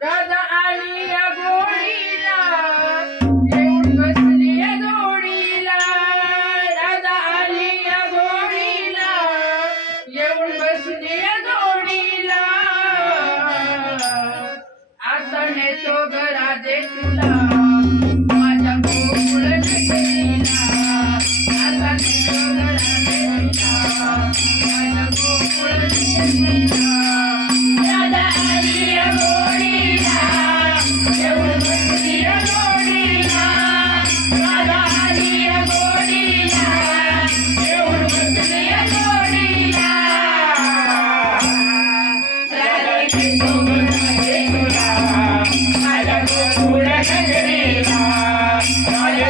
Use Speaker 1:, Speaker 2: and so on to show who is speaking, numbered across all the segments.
Speaker 1: राजा आणि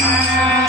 Speaker 2: Hola,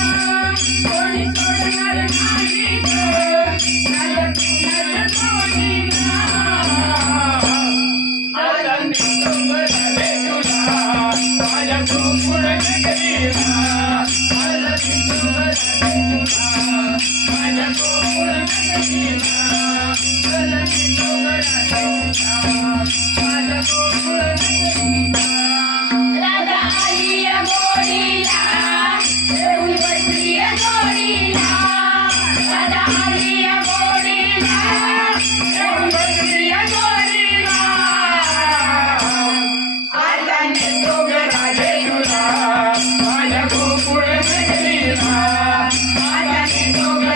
Speaker 2: Thank you.